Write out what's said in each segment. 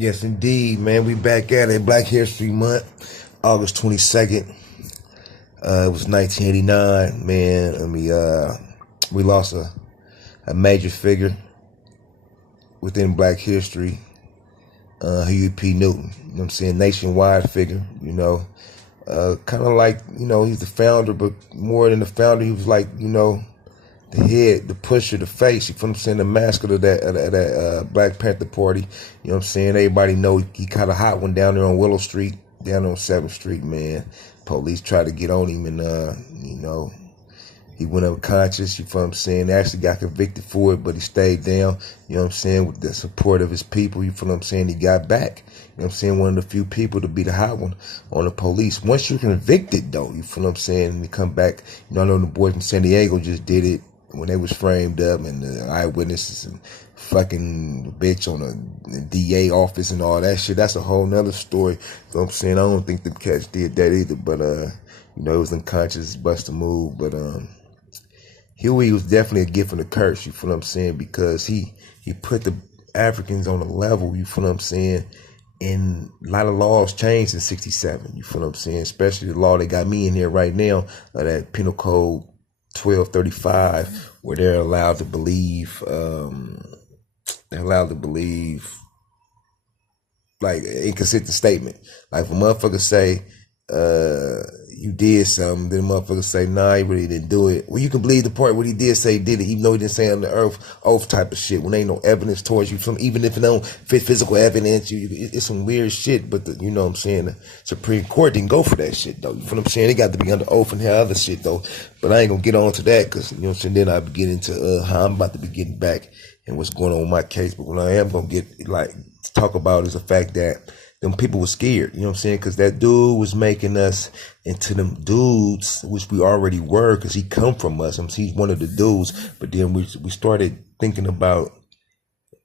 Yes, indeed, man. We back at it. Black History Month, August 22nd. It was 1989, man. We lost a major figure within Black history, Huey P. Newton. You know what I'm saying? Nationwide figure, kind of like, he's the founder, but more than the founder, he was like, the head, the pusher, the face, you feel what I'm saying, the mascot of that Black Panther Party. You know what I'm saying? Everybody know he kind of hot one down there on Willow Street, down on 7th Street, man. Police tried to get on him and, he went unconscious, you feel what I'm saying? Actually got convicted for it, but he stayed down, you know what I'm saying, with the support of his people, you feel what I'm saying? He got back, you know what I'm saying? One of the few people to be the hot one on the police. Once you're convicted, though, you feel what I'm saying, and you come back, I know the boys from San Diego just did it when they was framed up, and the eyewitnesses and fucking bitch on the DA office and all that shit. That's a whole nother story. You know what I'm saying? I don't think the cats did that either, but, it was unconscious, bust a move, but, Huey was definitely a gift and a curse, you feel what I'm saying, because he put the Africans on a level, you feel what I'm saying, and a lot of laws changed in 67, you feel what I'm saying, especially the law that got me in here right now, that Penal Code 1235, where they're allowed to believe, like, inconsistent statement. Like, if a motherfucker say, you did something, then motherfuckers say, nah, he really didn't do it. Well, you can believe the part what he did say he did it, even though he didn't say on the oath type of shit, when ain't no evidence towards you, even if it don't fit physical evidence, it's some weird shit, but you know what I'm saying, the Supreme Court didn't go for that shit, though. You feel what I'm saying? It got to be under oath and other shit, though. But I ain't gonna get on to that, because, you know what I'm saying, then I'll be getting into how I'm about to be getting back and what's going on with my case. But what I am gonna get, to talk about is the fact that them people were scared, you know what I'm saying? Because that dude was making us into them dudes, which we already were, because he come from us. He's one of the dudes. But then we started thinking about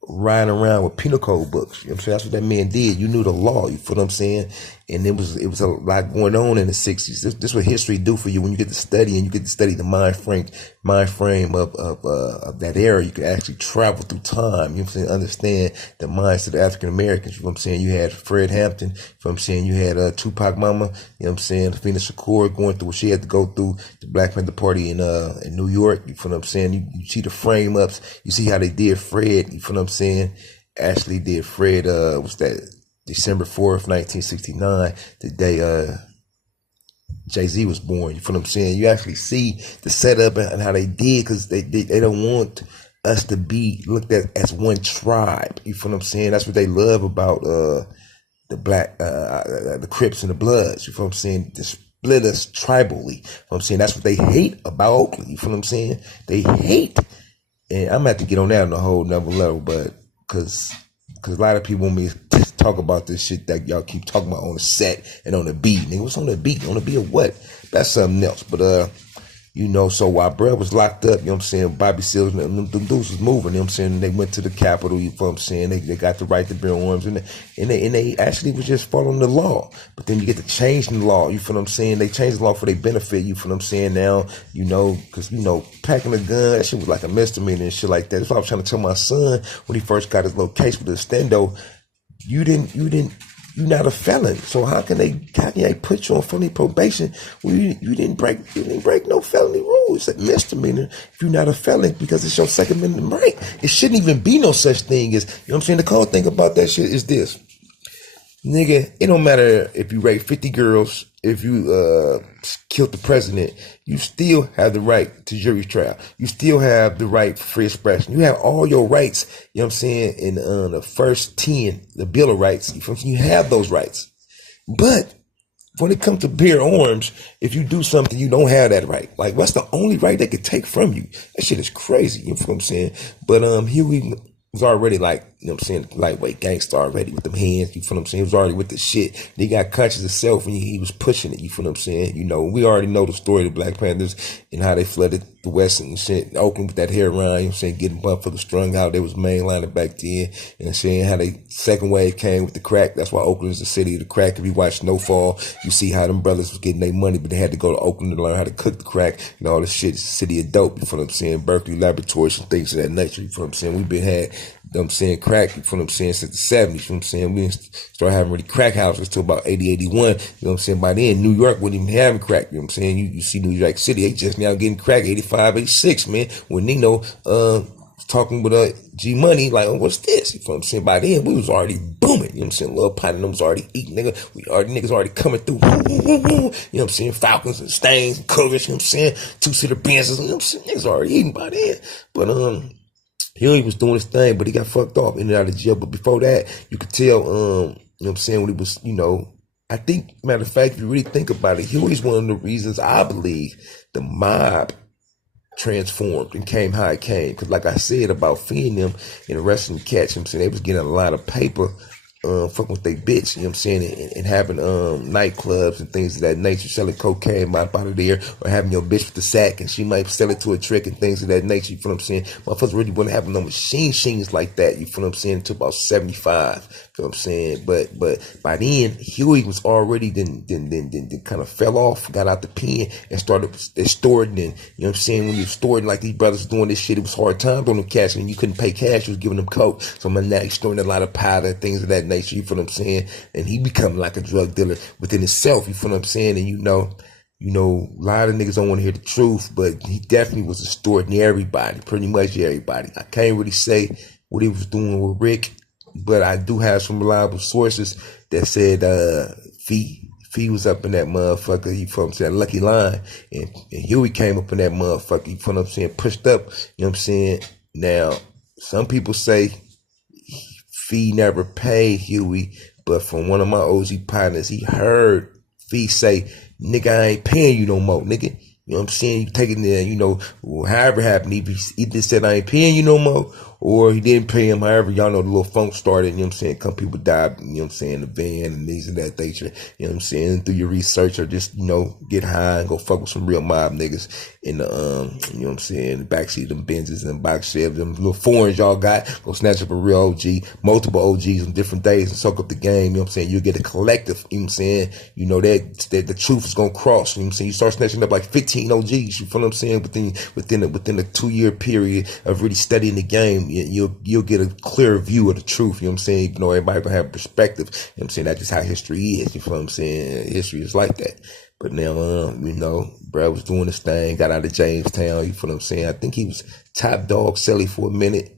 riding around with penal code books. You know what I'm saying? That's what that man did. You knew the law, you feel what I'm saying? And it was a lot going on in the 60s. This is what history do for you when you get to study, and you get to study the mind frame of that era. You can actually travel through time. You know what I'm saying? Understand the minds of the African Americans. You know what I'm saying? You had Fred Hampton. You know what I'm saying? You had Tupac Mama. You know what I'm saying? Afina Shakur going through what she had to go through. The Black Panther Party in New York. You feel what I'm saying? You see the frame ups. You see how they did Fred. You feel what I'm saying? Ashley did Fred. What's that? December 4th, 1969, the day Jay-Z was born. You feel what I'm saying? You actually see the setup and how they did, because they don't want us to be looked at as one tribe. You feel what I'm saying? That's what they love about the black, the Crips and the Bloods. You feel what I'm saying? To split us tribally. You know what I'm saying? That's what they hate about Oakland. You feel what I'm saying? They hate. And I'm going to have to get on that on a whole nother level, but because a lot of people want me to talk about this shit that y'all keep talking about on the set and on the beat. Nigga, what's on the beat? On the beat of what? That's something else. But, so while Brad was locked up, you know what I'm saying, Bobby Seals and them dudes was moving, you know what I'm saying, they went to the Capitol, you know what I'm saying, they got the right to bear arms, and they actually was just following the law. But then you get to change the law, you feel what I'm saying, they changed the law for their benefit, you feel what I'm saying now, because, packing a gun, that shit was like a misdemeanor and shit like that. That's what I was trying to tell my son when he first got his little case with the stendo. You're not a felon, so how can they put you on felony probation when you didn't break no felony rules? It's a misdemeanor if you're not a felon, because it's your Second Amendment right. It shouldn't even be no such thing as, you know what I'm saying? The cold thing about that shit is this. Nigga, it don't matter if you rape 50 girls, if you killed the president, you still have the right to jury trial. You still have the right for free expression. You have all your rights, you know what I'm saying, in the first 10, the Bill of Rights. You have those rights. But when it comes to bear arms, if you do something, you don't have that right. Like, that's the only right they could take from you. That shit is crazy, you know what I'm saying? But Huey was already like, you know what I'm saying, lightweight gangster already with them hands, you feel what I'm saying? He was already with the shit. He got conscious of self and he was pushing it, you feel what I'm saying? We already know the story of the Black Panthers and how they flooded the West and shit, Oakland with that hair around, you know what I'm saying, getting motherfuckers strung out. They was mainlining back then, you know what I'm saying, how they second wave came with the crack. That's why Oakland is the city of the crack. If you watch Snowfall, you see how them brothers was getting their money, but they had to go to Oakland to learn how to cook the crack and all this shit. It's the city of dope, you feel what I'm saying? Berkeley laboratories and things of that nature, you feel what I'm saying? We've been had know what I'm saying, crack, you feel what I'm saying, since the 70s, you know what I'm saying? We didn't start having really crack houses till about 80, 81, you know what I'm saying? By then, New York wasn't even having crack, you know what I'm saying? You see New York City, they just now getting crack, 85, 86, man, when Nino, talking with G Money, like, oh, what's this? You feel what I'm saying? By then, we was already booming. You know what I'm saying? Lil Pipe and them was already eating, nigga. Niggas already coming through. You know what I'm saying? Falcons and Stains and Cougars, you know what I'm saying? Two-seater Benzes, you know what I'm saying? Niggas already eating by then. But, Huey was doing his thing, but he got fucked off, in and out of jail. But before that, you could tell, you know what I'm saying, when he was, you know, I think, matter of fact, if you really think about it, Huey's one of the reasons I believe the mob transformed and came how it came. Because like I said about feeding them and arresting the cats, you know what I'm saying, they was getting a lot of paper, fucking with they bitch, you know what I'm saying, and having nightclubs and things of that nature, selling cocaine out of there, or having your bitch with the sack and she might sell it to a trick and things of that nature, you feel what I'm saying? Motherfuckers really wasn't having no machines like that, you feel what I'm saying, until about 75, you feel what I'm saying? But by then, Huey was already then kind of fell off, got out the pen and started storing, and you know what I'm saying, when you stored like these brothers doing this shit, it was hard times on them cash, and you couldn't pay cash, you was giving them coke, so now he's storing a lot of powder and things of that nature, you feel what I'm saying? And he become like a drug dealer within himself, you feel what I'm saying? And you know, a lot of niggas don't want to hear the truth, but he definitely was extorting everybody, pretty much everybody. I can't really say what he was doing with Rick, but I do have some reliable sources that said Fee was up in that motherfucker, you feel what I'm saying, Lucky Line, and Huey came up in that motherfucker, you feel what I'm saying, pushed up, you know what I'm saying? Now, some people say Fee never paid Huey, but from one of my OG partners, he heard Fee say, nigga, I ain't paying you no more, nigga. You know what I'm saying? You take it there, you know, however it happened, he either said, I ain't paying you no more, or he didn't pay him. However, y'all know the little funk started, you know what I'm saying? Some people died, you know what I'm saying, in the van and these and that nature, you know what I'm saying? Do your research or just, you know, get high and go fuck with some real mob niggas in the, you know what I'm saying, the backseat of them Benzes and box shelves, them little foreigns y'all got, go snatch up a real OG, multiple OGs on different days and soak up the game, you know what I'm saying? You'll get a collective, you know what I'm saying? You know that the truth is gonna cross, you know what I'm saying? You start snatching up like 15 OGs, you feel what I'm saying? Within a 2-year period of really studying the game, you'll get a clear view of the truth, you know what I'm saying? Even though everybody gonna have perspective, you know what I'm saying? That's just how history is, you feel what I'm saying? History is like that. But now, you know, bro was doing his thing, got out of Jamestown, you feel what I'm saying? I think he was top dog Selly for a minute,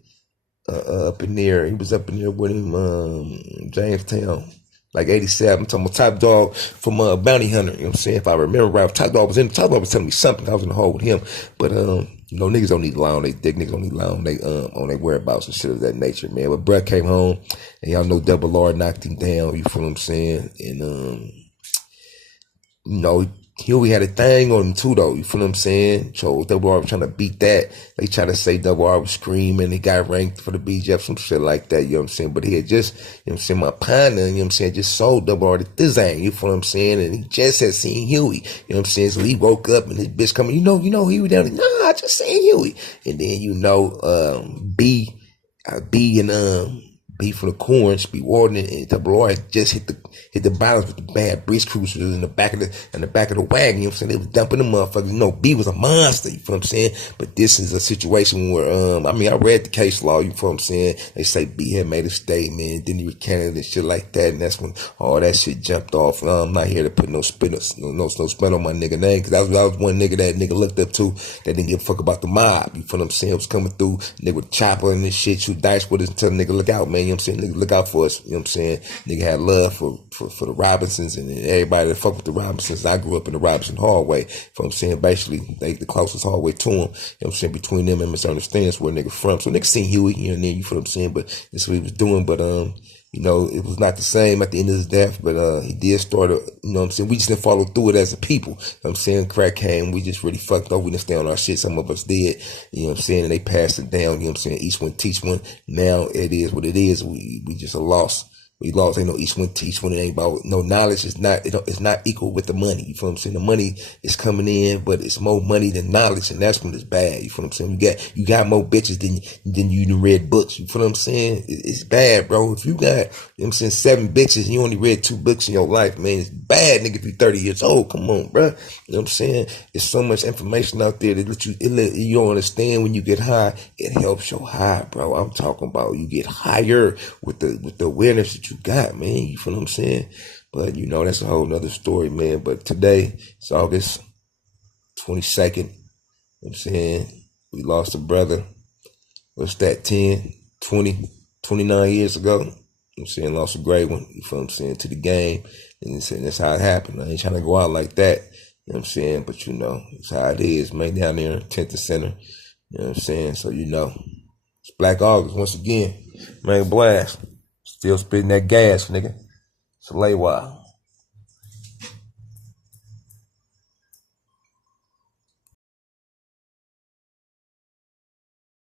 up in there. He was up in there with him, Jamestown, like 87. I'm talking about top dog from Bounty Hunter, you know what I'm saying? If I remember right, top dog was telling me something. I was in the hole with him. But, you know, niggas don't need to lie on their dick. Niggas don't need to lie on their whereabouts and shit of that nature, man. But bruh came home, and y'all know Double R knocked him down, you feel what I'm saying? And, you know, Huey had a thing on him too, though. You feel what I'm saying? So Double R was trying to beat that. They try to say Double R was screaming. He got ranked for the BJF, some shit like that. You know what I'm saying? But he had just, you know what I'm saying, my partner, you know what I'm saying, just sold Double R to Thizang. You feel what I'm saying? And he just had seen Huey. You know what I'm saying? So he woke up and his bitch coming, you know, Huey down there. Nah, I just seen Huey. And then, you know, B and, B for the corns, be Warden and Double R just hit the bottoms with the bad breeze cruisers in the back of the wagon, you know what I'm saying? They was dumping the motherfuckers. You know, B was a monster, you feel what I'm saying? But this is a situation where, I mean, I read the case law, you feel what I'm saying? They say B had made a statement, then he recanted and shit like that, and that's when all that shit jumped off. I'm not here to put no spin on my nigga name, cause that was one nigga that nigga looked up to that didn't give a fuck about the mob, you feel what I'm saying? It was coming through, nigga with a chopper and this shit, shoot dice with us and tell the nigga, look out, man, you know what I'm saying? Nigga, look out for us, you know what I'm saying? Nigga had love for the Robinsons and everybody that fuck with the Robinsons. I grew up in the Robinson hallway, you know what I'm saying? Basically, the closest hallway to him, you know what I'm saying? Between them and Misunderstands where nigga from. So nigga seen Huey, you know what I mean? You feel what I'm saying? But that's what he was doing, but, you know, it was not the same at the end of his death, but, he did start, you know what I'm saying? We just didn't follow through it as a people. You know what I'm saying? Crack came, we just really fucked up. We didn't stay on our shit. Some of us did, you know what I'm saying? And they passed it down, you know what I'm saying? Each one teach one. Now it is what it is. We just a loss. We lost, ain't no each one. It ain't about no knowledge. It's not equal with the money. You feel what I'm saying? The money is coming in, but it's more money than knowledge, and that's when it's bad. You feel what I'm saying? You got more bitches than you done read books. You feel what I'm saying? It's bad, bro. If you got, you know what I'm saying, 7 bitches and you only read 2 books in your life, man, it's bad, nigga. If you're 30 years old, come on, bro. You know what I'm saying? There's so much information out there that you don't understand. When you get high, it helps your high, bro. I'm talking about you get higher with the awareness that you got, man. You feel what I'm saying? But you know, that's a whole nother story, man. But today, it's August 22nd. You know what I'm saying? We lost a brother. What's that, 10, 20, 29 years ago? You know what I'm saying? Lost a great one. You feel what I'm saying? To the game. And that's how it happened. I ain't trying to go out like that. You know what I'm saying? But you know, it's how it is, man. Down there in 10th Center. You know what I'm saying? So you know. It's Black August once again. MACBLAST. Still spitting that gas, nigga. It's a lay while.